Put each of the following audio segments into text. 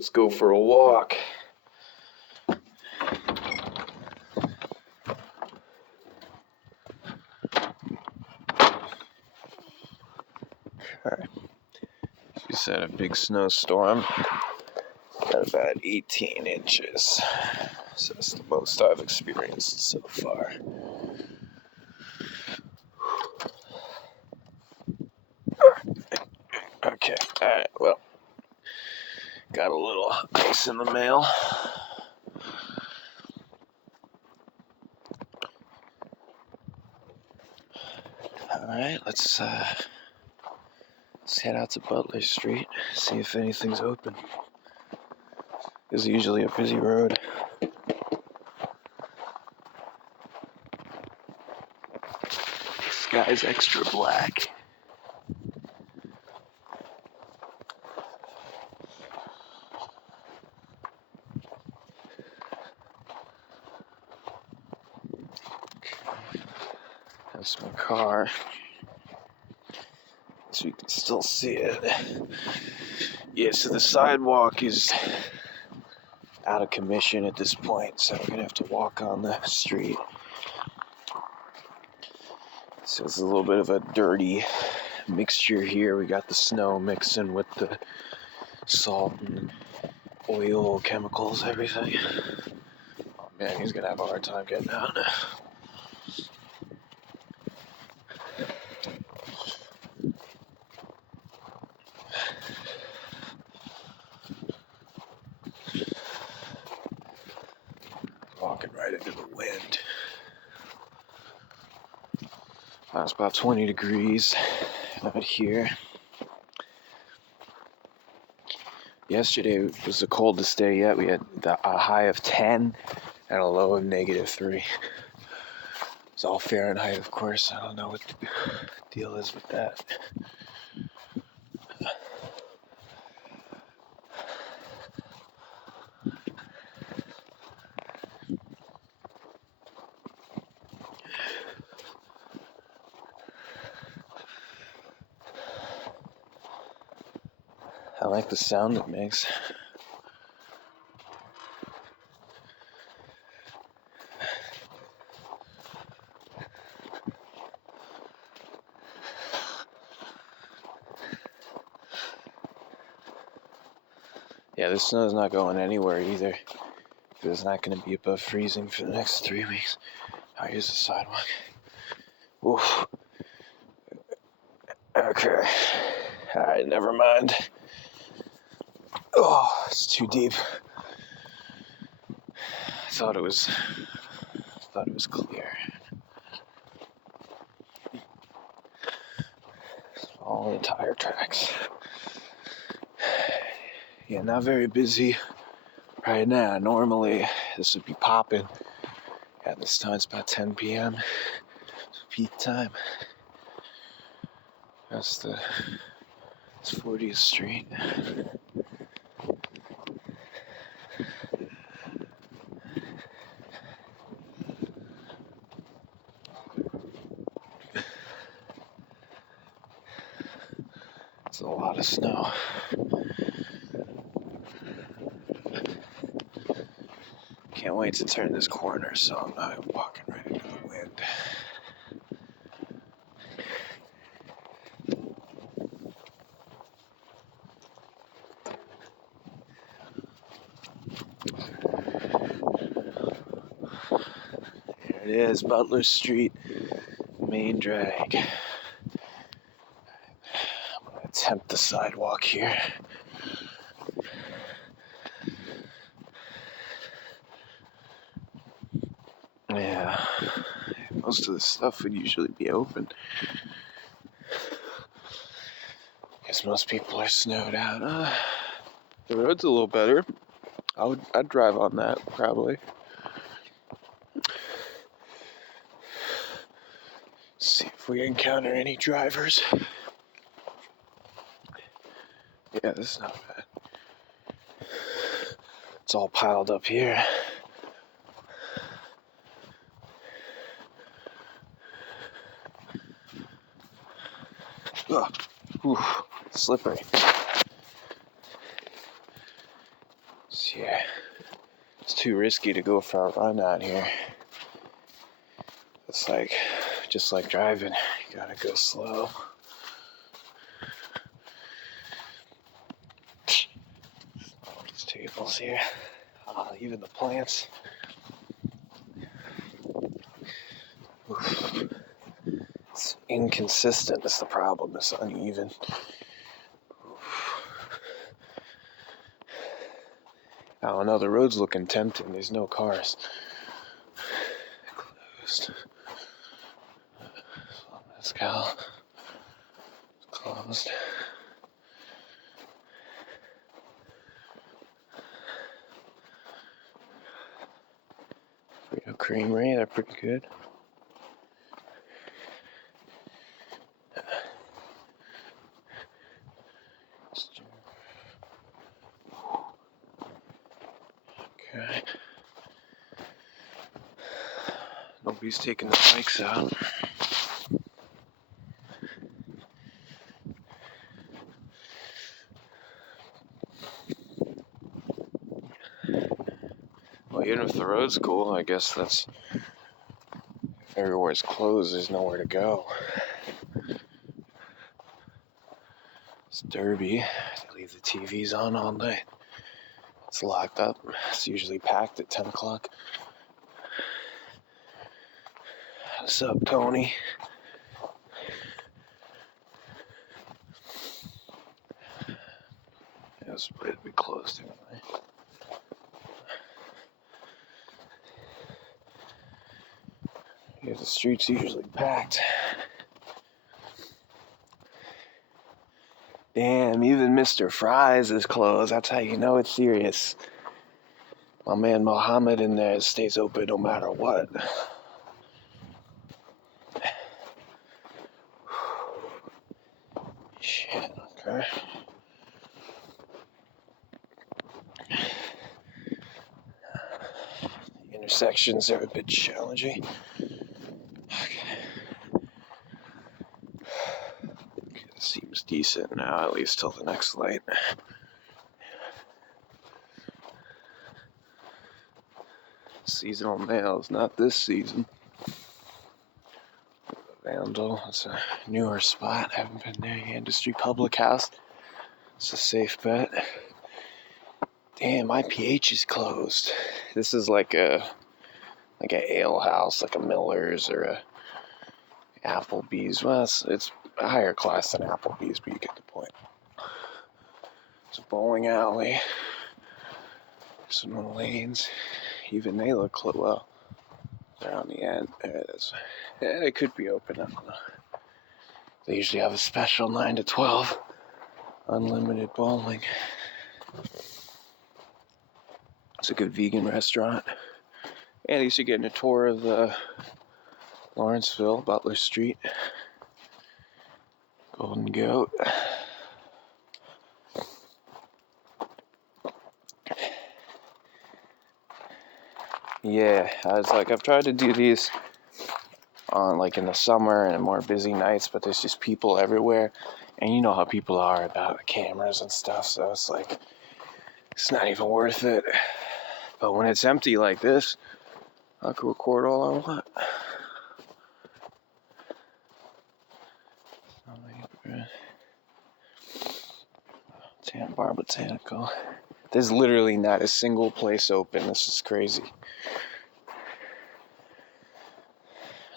Let's go for a walk. Okay. She said a big snowstorm. Got about 18 inches. So that's the most I've experienced so far. Okay, alright, well, got a little ice in the mail. Alright, let's head out to Butler Street, see if anything's open. It's usually a busy road. Sky's extra black. That's my car. So you can still see it. Yeah, so the sidewalk is out of commission at this point, so we're gonna have to walk on the street. So it's a little bit of a dirty mixture here. We got the snow mixing with the salt and oil, chemicals, everything. Oh man, he's gonna have a hard time getting out. Walking right into the wind. It's about 20 degrees out here. Yesterday was the coldest day yet. We had a high of 10 and a low of -3. It's all Fahrenheit, of course. I don't know what the deal is with that. I like the sound it makes. Yeah, this snow's not going anywhere either. It's not going to be above freezing for the next 3 weeks. Oh, here's the sidewalk. Oof. Okay. Alright, never mind. Oh, it's too deep. I thought it was clear. All the tire tracks. Yeah, not very busy right now. Normally, this would be popping. At this time, it's about 10 p.m. It's peak time. It's 40th Street. It's a lot of snow. Can't wait to turn this corner so I'm not walking right into the wind. There it is, Butler Street, main drag. I'm gonna attempt the sidewalk here. Yeah, most of the stuff would usually be open. Guess most people are snowed out. The road's a little better. I'd drive on that probably. See if we encounter any drivers. Yeah, this is not bad. It's all piled up here. Ugh. Ooh, slippery. Yeah, it's too risky to go for a run out here. It's like, just like driving, you gotta go slow. All these tables here, even the plants. Oof. It's inconsistent, that's the problem, it's uneven. I don't know, the road's looking tempting, there's no cars. Closed. Mezcal. Closed. Frito Creamery, they're pretty good. Okay. Nobody's taking the bikes out. Well, even if the road's cool, I guess that's... If everywhere's closed, there's nowhere to go. It's Derby. They leave the TVs on all night. It's locked up. It's usually packed at 10 o'clock. What's up, Tony? It was ready to be closed anyway. Yeah, the street's usually packed. Damn, even Mr. Fry's is closed. That's how you know it's serious. My man Mohammed in there stays open no matter what. Shit, okay. The intersections are a bit challenging. Okay, this seems decent now, at least till the next light. Seasonal nails, not this season. Vandal, it's a newer spot. Haven't been there yet. Industry Public House. It's a safe bet. Damn, my PH is closed. This is like a ale house, like a Miller's or a Applebee's. Well, it's a higher class than Applebee's, but you get the point. It's a bowling alley. Some lanes. Even they look close. Well, they're on the end. There it is. Yeah, it could be open. I don't know. They usually have a special 9 to 12. Unlimited bowling. It's a good vegan restaurant. And at least you're getting a tour of the Lawrenceville, Butler St. Golden Goat. Yeah, I've tried to do these on like in the summer and more busy nights, but there's just people everywhere. And you know how people are about cameras and stuff, so it's like, it's not even worth it. But when it's empty like this, I can record all I want. Santa Barbara Botanical. There's literally not a single place open. This is crazy.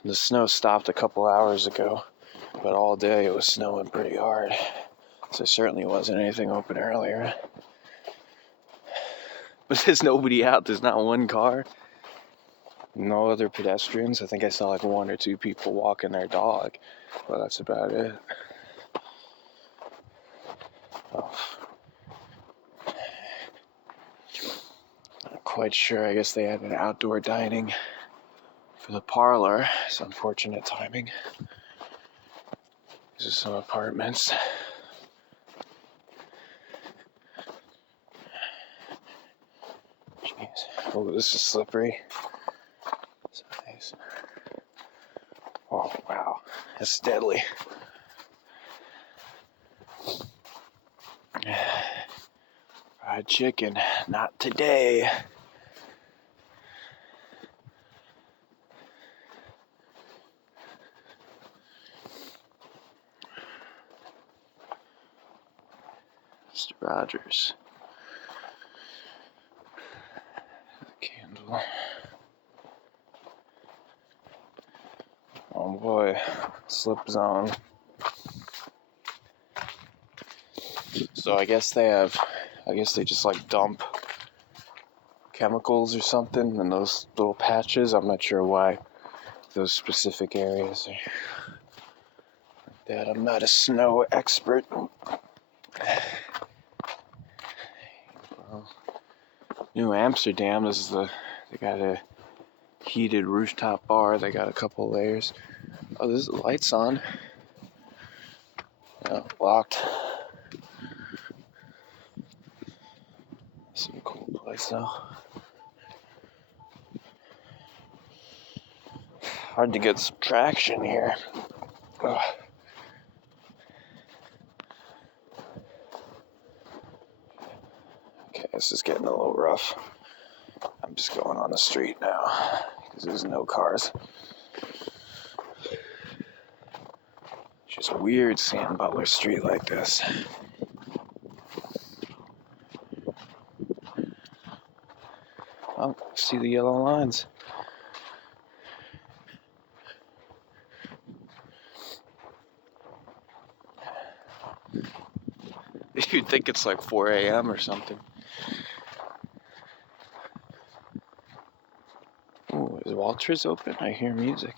The snow stopped a couple hours ago, but all day it was snowing pretty hard. So there certainly wasn't anything open earlier. But there's nobody out. There's not one car. No other pedestrians. I think I saw like 1 or 2 people walking their dog, but that's about it. Oh. Not quite sure. I guess they had an outdoor dining for the parlor. It's unfortunate timing. These are some apartments. Jeez. Oh, this is slippery. So nice. Oh, wow. That's deadly. Fried chicken, not today. Mr. Rogers. Candle. Oh boy, slip zone. So I guess they just like dump chemicals or something in those little patches. I'm not sure why those specific areas are like that. I'm not a snow expert. Well, New Amsterdam, they got a heated rooftop bar. They got a couple layers. Oh, there's the lights on. Oh, locked. Some cool place though. Hard to get some traction here. Ugh. Okay, this is getting a little rough. I'm just going on the street now because there's no cars. It's just weird seeing Butler Street like this. Oh, see the yellow lines. You'd think it's like 4 a.m. or something. Ooh, is Walters open? I hear music.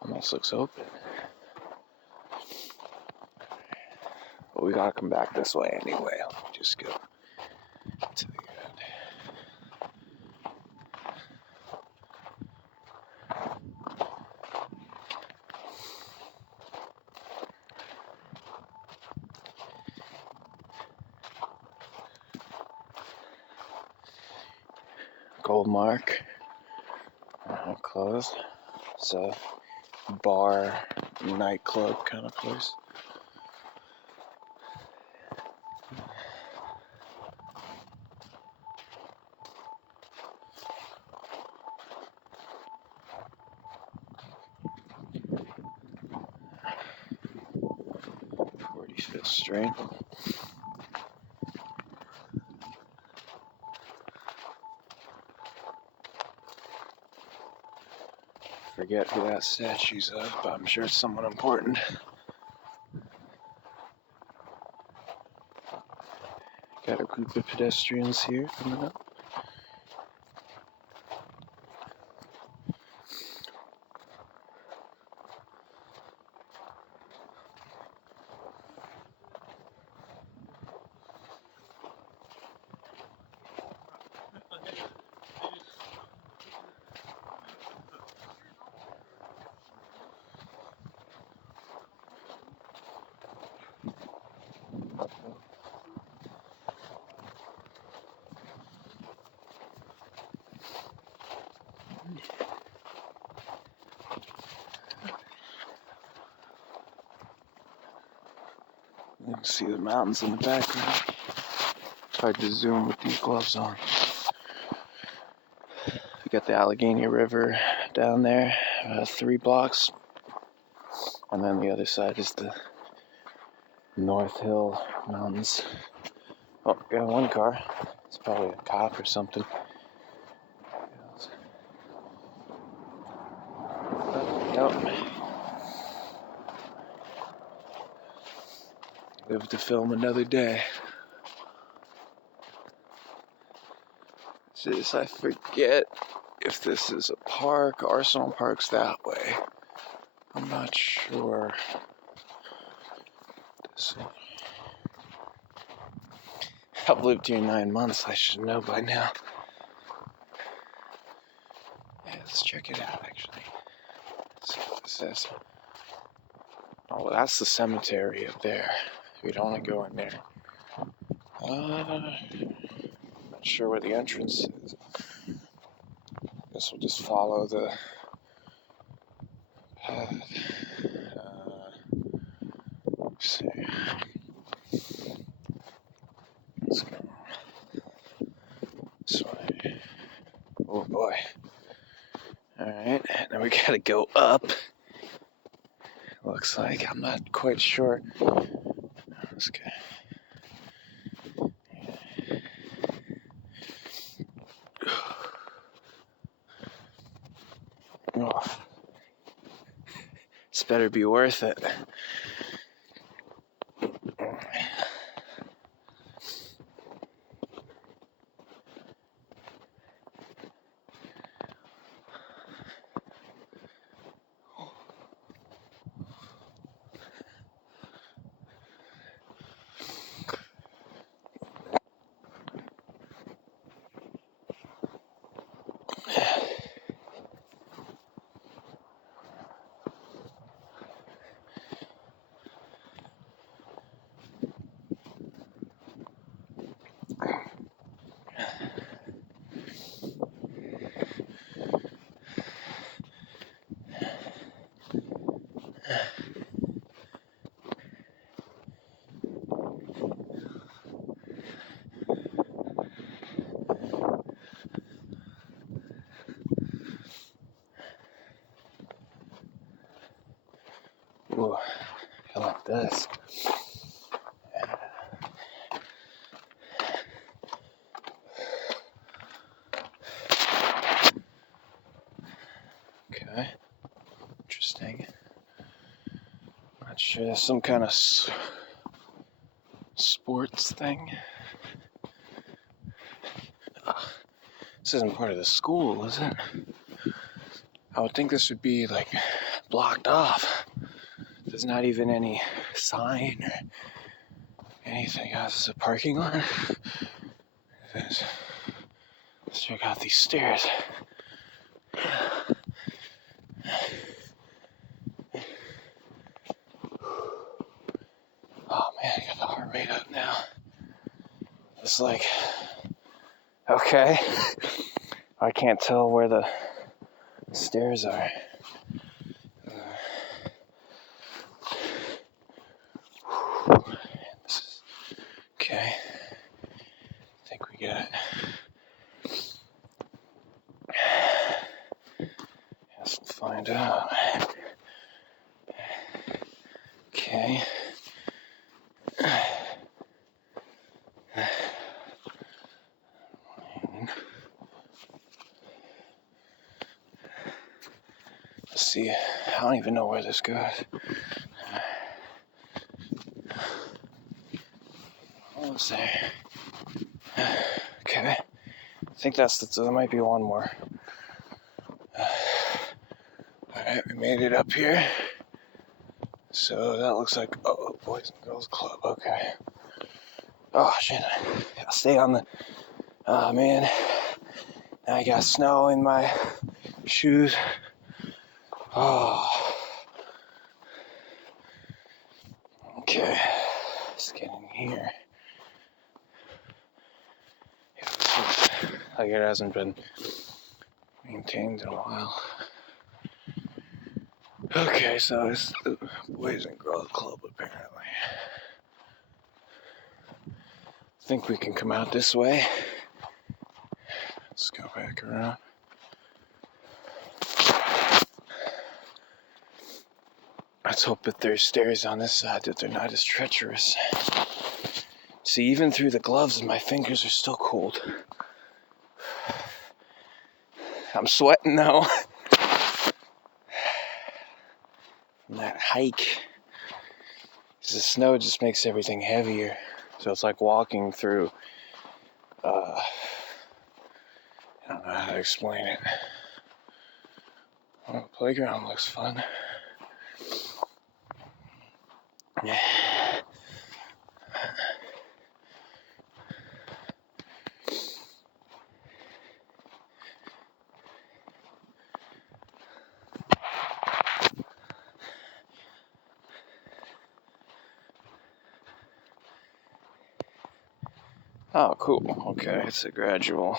Almost looks open. But we gotta come back this way anyway. Let me just go to the end. Goldmark. Closed. It's a bar, nightclub kind of place. Fifth Street. Forget who that statue's of, but I'm sure it's someone important. Got a group of pedestrians here coming up. You can see the mountains in the background. Hard to zoom with these gloves on. We got the Allegheny River down there, 3 blocks. And then the other side is the North Hill Mountains. Oh, got one car. It's probably a cop or something. Nope. Live to film another day. I forget if this is a park. Arsenal Park's that way. I'm not sure. I've lived here 9 months. I should know by now. Yeah, let's check it out, actually. Let's see what this says. Oh, that's the cemetery up there. We don't want to go in there. Not sure where the entrance is. Guess we'll just follow the path. Let's see. Let's go this way. Oh boy. Alright, now we gotta go up. Looks like. I'm not quite sure. Let's go. Oh. This better be worth it. Ooh, I like this. Okay, interesting. Not sure, there's some kind of sports thing. This isn't part of the school, is it? I would think this would be like blocked off. There's not even any sign or anything. Oh, this is a parking lot. Let's check out these stairs. Oh man, I got the heart rate up now. It's like, okay, I can't tell where the stairs are. This is, okay, I think we got it. Guess we'll find out. Okay. Let's see. I don't even know where this goes. Almost there. Okay. I think there might be one more. Alright, we made it up here. So that looks like, oh, Boys and Girls Club, okay. Oh shit, I'll stay on the, oh man. Now I got snow in my shoes. Oh. Okay, let's get in here. Like it hasn't been maintained in a while. Okay, so it's the Boys and Girls Club apparently. I think we can come out this way. Let's go back around. Let's hope that there's stairs on this side, that they're not as treacherous. See, even through the gloves, my fingers are still cold. I'm sweating now. From that hike. The snow just makes everything heavier. So it's like walking through, I don't know how to explain it. Well, the playground looks fun. Yeah. Oh, cool. Okay, it's a gradual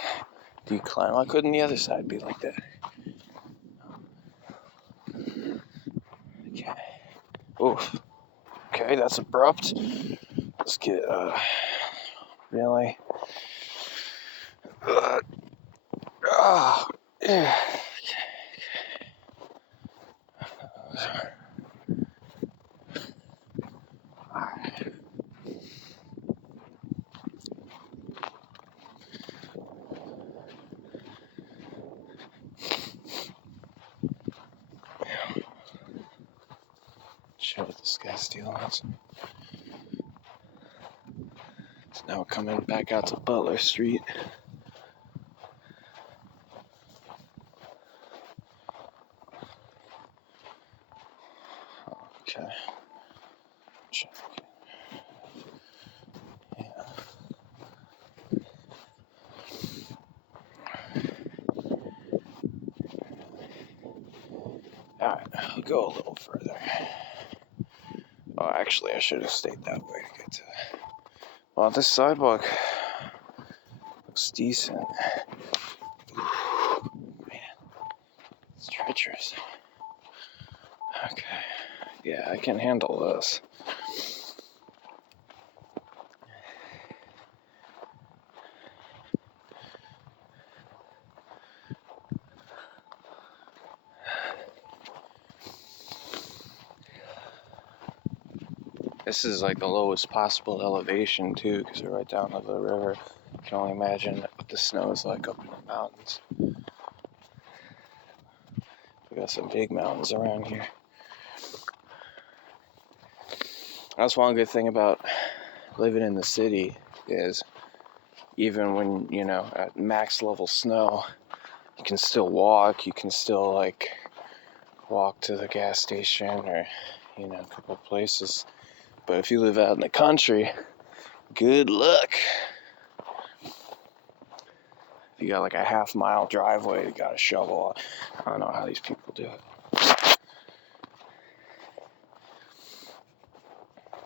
decline. Why couldn't the other side be like that? Okay. Oof. Okay, that's abrupt. Let's get, really? Yeah. Show what this guy's deal is. So now we're coming back out to Butler Street. Okay. Check. Yeah. Alright, I'll go a little further. Oh, actually, I should have stayed that way to get to it. Well, this sidewalk looks decent. Man, it's treacherous. Okay. Yeah, I can handle this. This is like the lowest possible elevation too, because we're right down to the river. You can only imagine what the snow is like up in the mountains. We got some big mountains around here. That's one good thing about living in the city is even when, you know, at max level snow, you can still walk. You can still like walk to the gas station or, you know, a couple of places. But if you live out in the country, good luck. If you got like a half-mile driveway, you got a shovel. I don't know how these people do it.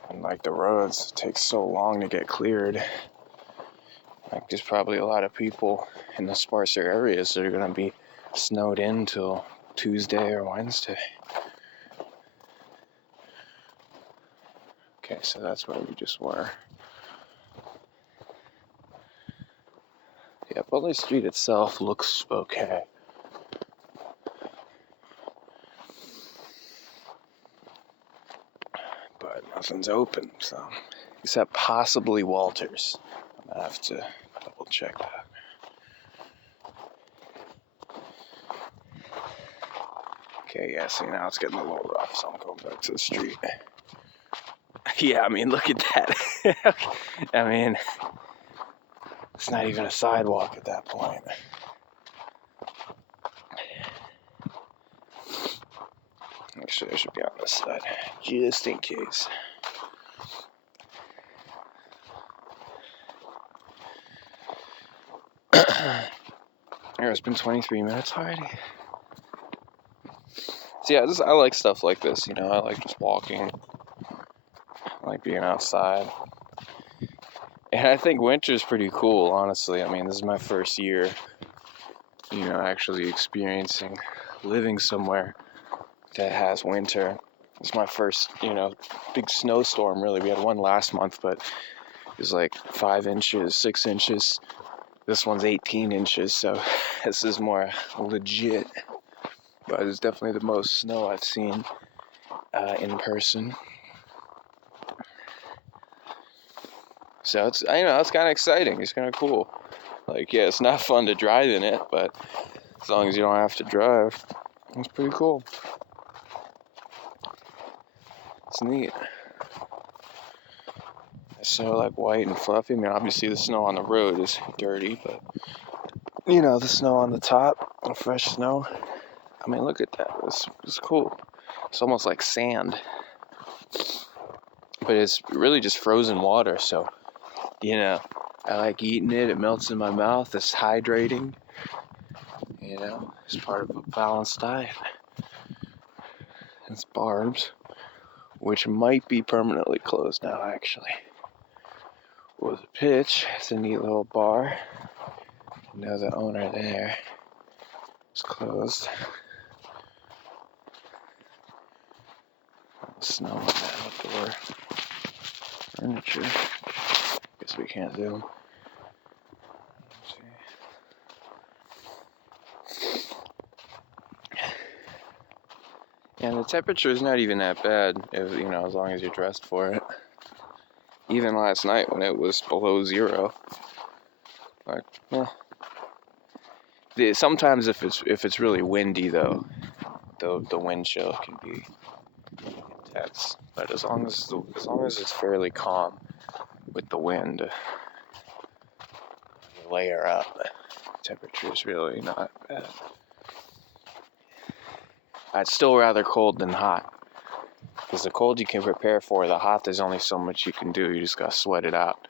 And like the roads take so long to get cleared. Like there's probably a lot of people in the sparser areas that are going to be snowed in till Tuesday or Wednesday. Okay, so that's where we just were. Yeah, Butler Street itself looks okay. But nothing's open, so. Except possibly Walter's. I'm gonna have to double check that. Okay, yeah, see now it's getting a little rough, so I'm going back to the street. Yeah, I mean, look at that. I mean, it's not even a sidewalk at that point. Actually, I should be on this side, just in case. It's been 23 minutes already. So yeah, I like stuff like this, you know, I like just walking. I like being outside. And I think winter's pretty cool, honestly. I mean, this is my first year, you know, actually experiencing living somewhere that has winter. It's my first, you know, big snowstorm, really. We had one last month, but it was like 5 inches, 6 inches. This one's 18 inches, so this is more legit. But it's definitely the most snow I've seen in person. So it's, you know, it's kind of exciting. It's kind of cool. Like, yeah, it's not fun to drive in it, but as long as you don't have to drive, it's pretty cool. It's neat. It's so like white and fluffy. I mean, obviously the snow on the road is dirty, but you know, the snow on the top, the fresh snow. I mean, look at that. It's cool. It's almost like sand, but it's really just frozen water. So, you know, I like eating it. It melts in my mouth. It's hydrating. You know, it's part of a balanced diet. It's Barb's, which might be permanently closed now, actually. With a pitch, it's a neat little bar. You know the owner there is closed. Snow on the outdoor furniture. Guess we can't zoom. And the temperature is not even that bad, if, you know, as long as you're dressed for it. Even last night when it was below 0. But, yeah. Sometimes if it's really windy though, the wind chill can be intense. But as long as it's fairly calm with the wind, you layer up. Temperature is really not bad. It's still rather cold than hot. Because the cold you can prepare for, the hot there's only so much you can do. You just gotta sweat it out.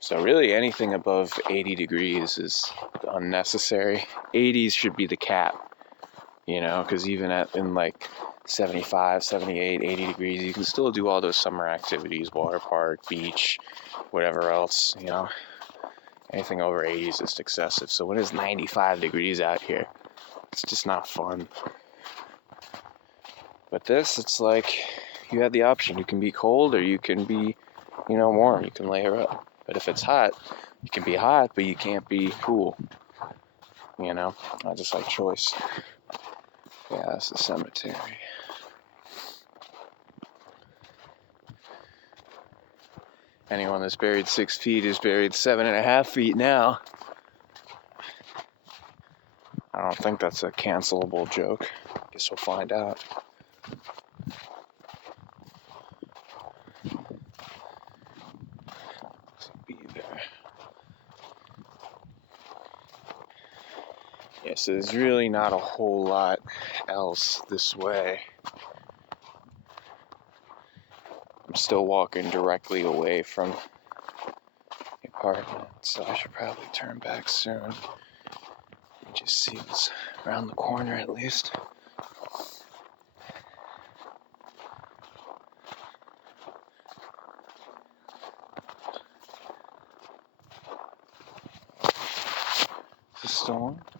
So really anything above 80 degrees is unnecessary. 80s should be the cap, you know, because even in like 75, 78, 80 degrees, you can still do all those summer activities, water park, beach, whatever else, you know. Anything over 80 is just excessive. So when it's 95 degrees out here, it's just not fun. But this, it's like you have the option. You can be cold or you can be, you know, warm. You can layer up. But if it's hot, you can be hot, but you can't be cool. You know, I just like choice. Yeah, that's the cemetery. Anyone that's buried 6 feet is buried 7.5 feet now. I don't think that's a cancelable joke. Guess we'll find out. Be there. Yeah, so there's really not a whole lot else this way. I'm still walking directly away from the apartment, so I should probably turn back soon. Just see what's around the corner at least. Is this still on?